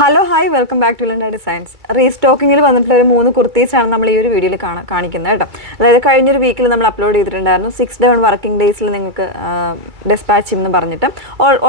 Hello hi welcome back to Linda designs. റീസ്റ്റോക്കിങ്ങിൽ വന്നിട്ടുള്ള ഒരു 3 കുർത്തീസാണ് നമ്മൾ ഈ ഒരു വീഡിയോയിൽ കാണിക്കുന്നത് കേട്ടോ. അതായത് കഴിഞ്ഞൊരു വീക്കിൽ നമ്മൾ അപ്ലോഡ് ചെയ്തിട്ടുണ്ടായിരുന്നു 6 ഡൗൺ വർക്കിംഗ് ഡേയ്സിൽ നിങ്ങൾക്ക് ഡെസ്പാച്ച് എന്ന് പറഞ്ഞിട്ട്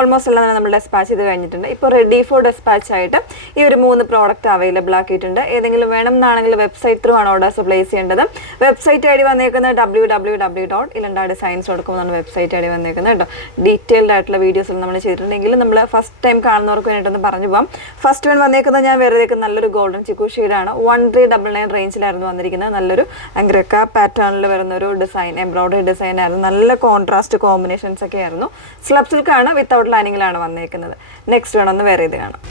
ഓൾമോസ്റ്റ് എല്ലാം നമ്മൾ ഡെസ്പാച്ച് ചെയ്ത് കഴിഞ്ഞിട്ടുണ്ട്. ഇപ്പോൾ റെഡി ഫോർ ഡെസ്പാച്ച് ആയിട്ട് ഈ ഒരു 3 പ്രോഡക്റ്റ് അവൈലബിൾ ആക്കിയിട്ടുണ്ട്. ഏതെങ്കിലും വേണം എന്നാണെങ്കിൽ വെബ്സൈറ്റ് ത്രൂ ആണ് ഓർഡേഴ്സ് പ്ലേസ് ചെയ്യേണ്ടത്. വെബ്സൈറ്റ് ഐ ഡി വന്നേക്കുന്നത് www.ilandadesigns.com എന്നാണ് വെബ്സൈറ്റ് ഐ ഡി വന്നേക്കുന്നത് കേട്ടോ. ഡീറ്റെയിൽഡ് ആയിട്ടുള്ള വീഡിയോസ് നമ്മൾ ചെയ്തിട്ടുണ്ടെങ്കിൽ നമ്മൾ ഫസ്റ്റ് ടൈം കാണുന്നവർക്ക് വേണ്ടിയിട്ടൊന്ന് പറഞ്ഞു പോകാം. ഫസ്റ്റ് വൺ വന്നേക്കുന്നത് ഞാൻ വെറുതെ നല്ലൊരു ഗോൾഡൻ ചിക്കു ഷെയ്ഡാണ്. 1399 റേഞ്ചിലായിരുന്നു വന്നിരിക്കുന്നത്. നല്ലൊരു ഗ്രക്ക പാറ്റേണിൽ വരുന്ന ഒരു ഡിസൈൻ, എംബ്രോയിഡറി ഡിസൈൻ ആയിരുന്നു. നല്ല കോൺട്രാസ്റ്റ് കോമ്പിനേഷൻസ് ഒക്കെ ആയിരുന്നു. സ്ലബ് സിൽക്കാണ്, വിത്തൗട്ട് ലൈനിങ്ങിലാണ് വന്നേക്കുന്നത്. നെക്സ്റ്റ് വേണമെന്ന് വേറെ ഇത് കാണാം.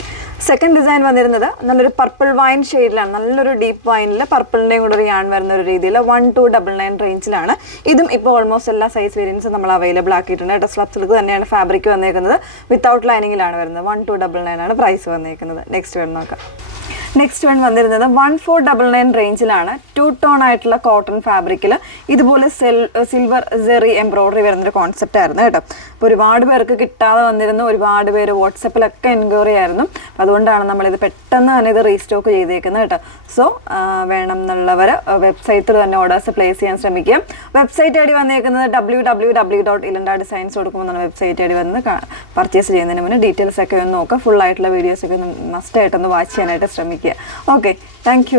സെക്കൻഡ് ഡിസൈൻ വന്നിരുന്നത് നല്ലൊരു പർപ്പിൾ വൈൻ ഷെയ്ഡിലാണ്. നല്ലൊരു ഡീപ്പ് വൈനിൽ പർപ്പിളിൻ്റെയും കൂടെ ഒരു യാൺ വരുന്ന ഒരു രീതിയിൽ 1299 റേഞ്ചിലാണ്. ഇതും ഇപ്പോൾ ഓൾമോസ്റ്റ് എല്ലാ സൈസ് വേരിയൻസും നമ്മൾ അവൈലബിൾ ആക്കിയിട്ടുണ്ട് കേട്ടോ. സ്ലബ് സിൽക്ക് തന്നെയാണ് ഫാബ്രിക് വന്നേക്കുന്നത്. വിത്തൗട്ട് ലൈനിങ്ങിലാണ് വരുന്നത്. 1299 ആണ് പ്രൈസ് വന്നേക്കുന്നത്. നെക്സ്റ്റ് വേണം നോക്കാം. നെക്സ്റ്റ് വൺ വന്നിരുന്നത് 1499 റേഞ്ചിലാണ്. 2 ടോൺ ആയിട്ടുള്ള കോട്ടൺ ഫാബ്രിക്കിൽ ഇതുപോലെ സിൽവർ ജെറി എംബ്രോയിഡറി വരുന്നൊരു കോൺസെപ്റ്റ് ആയിരുന്നു കേട്ടോ. അപ്പോൾ ഒരുപാട് പേർക്ക് കിട്ടാതെ വന്നിരുന്നു. ഒരുപാട് പേര് വാട്സപ്പിലൊക്കെ എൻക്വയറി ആയിരുന്നു. അപ്പോൾ അതുകൊണ്ടാണ് നമ്മളിത് പെട്ടെന്ന് തന്നെ ഇത് റീസ്റ്റോക്ക് ചെയ്തേക്കുന്നത് കേട്ടോ. സോ വേണം എന്നുള്ളവർ വെബ്സൈറ്റിൽ തന്നെ ഓർഡേഴ്സ് പ്ലേസ് ചെയ്യാൻ ശ്രമിക്കുക. വെബ്സൈറ്റ് ഐ ഡി വന്നേക്കുന്നത് www.ilandadesigns.com എന്നാണ് വെബ്സൈറ്റ് ഐ ഡി വന്ന് പർച്ചേസ് ചെയ്യുന്നതിന് മുന്നേ ഡീറ്റെയിൽസ് ഒക്കെ ഒന്ന് നോക്കുക. ഫുൾ ആയിട്ടുള്ള വീഡിയോസ് ഒക്കെ മസ്റ്റ് ആയിട്ടൊന്ന് വാച്ച് ചെയ്യാനായിട്ട് ശ്രമിക്കുക. Okay, thank you.